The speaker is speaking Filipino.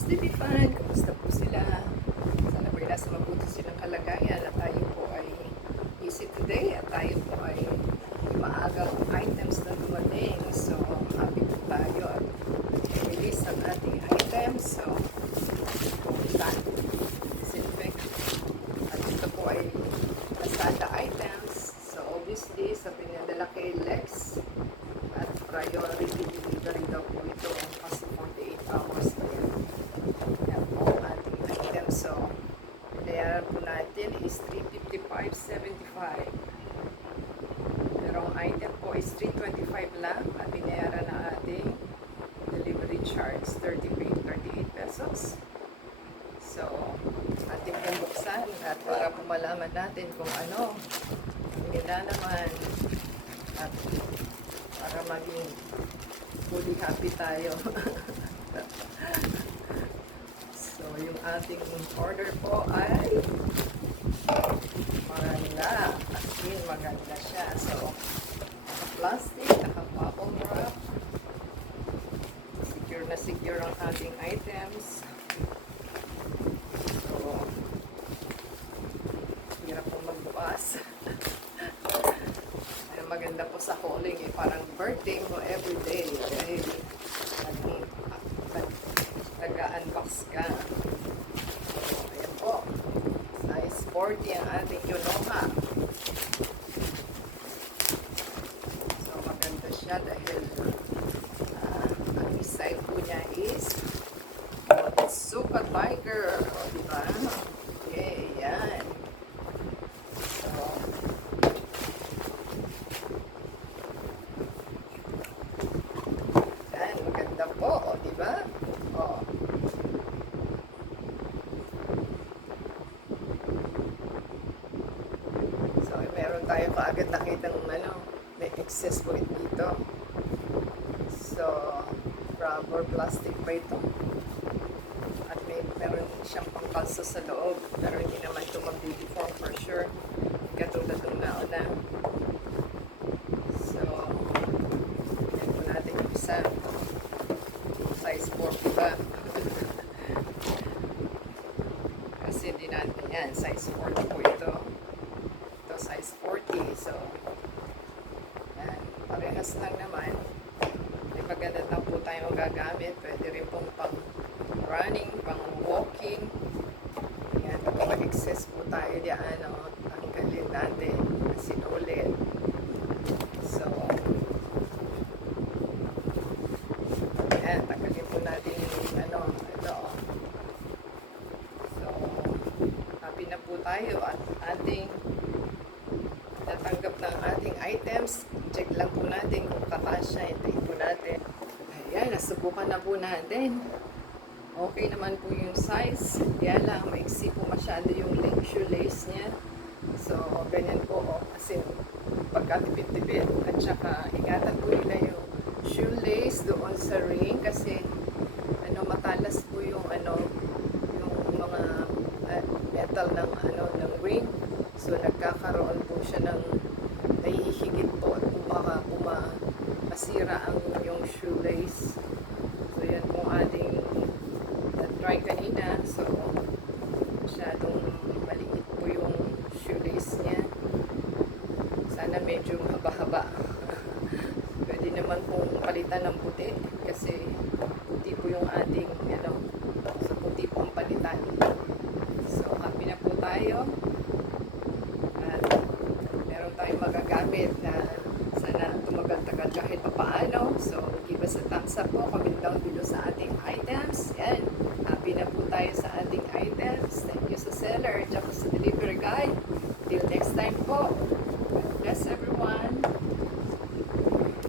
Sleepy Fan, kumusta po sila? Sana po nasa mabuti silang kalagayan at tayo po ay easy today at tayo po ay maagang items na dumating. So, happy po tayo at release ang ating items. So, disinfect. At ito po ay Lazada items. So, obviously, sa pinadala kay Lex at priority delivery daw po ito kasi 48 hours pa yan. Yan po ang ating item. So, binayaran po natin is $355.75. Pero ang item po is $325 lang at binayaran na ating delivery charge 38 pesos. So, ating buksan at para po malaman natin kung ano ang naman at para maging fully happy tayo. So, yung ating order po ay maganda. As in, maganda siya. So, naka-plastic, naka-bubble wrap. Secure na secure ang ating items. So, hirap po magbukas. Maganda po sa calling eh, parang birthday mo everyday dahil nag-unbox ka. So, ayan po. Size 40 ang ating Yonoha. So, maganda siya dahil ang side po niya is Suka Tiger. O, diba? Okay, yan. So, yan, maganda po. O, diba? O. So, meron tayo kaagad nakitang may excess po dito. So, rubber plastic pa ito. At meron siyang pangkalso sa loob. Pero hindi naman ito mag-deform for sure. Katulad ng nauna. So, yan po natin yung isa. Size 4 ba? Kasi hindi natin yan. Size 40 po ito. Ito size 40. So, yan. Parehas lang naman. May maganda lang po tayo magagamit. Pwede rin pong pang running, pang walking. Yan. Pag mag-excess po tayo diyan, tanggalin natin. Asin ulit. So, yan. Tanggalin po natin yung ito. So, happy na po tayo at ating natanggap ng ating items. Check lang po natin kung kakasya. Hintayin po natin. Ayan, nasubukan na po natin. Okay naman po yung size. Kaya lang, maiksi po masyado yung shoelace niya. So, ganyan po. Kasi pagkatipid-tipid. At saka, ingatan po nila yung shoelace doon sa ring. Kasi, matalas po yung yung mga metal ng ring. So, nagkakaroon po siya ng nahihigit po at masira ang yung shoelace. So, yan po ating try kanina. So, masyadong maliit po yung shoelace niya. Sana medyo mahaba-haba. Pwede naman pong palitan ng puti kasi puti po yung ating so puti po ang palitan. So, happy na po tayo. At meron tayong magagamit na sana tumagal-tagal kahit papaano. So, give us a thumbs up po. Comment down below sa ating items. Yan. Happy na po tayo sa ating items. Thank you sa seller.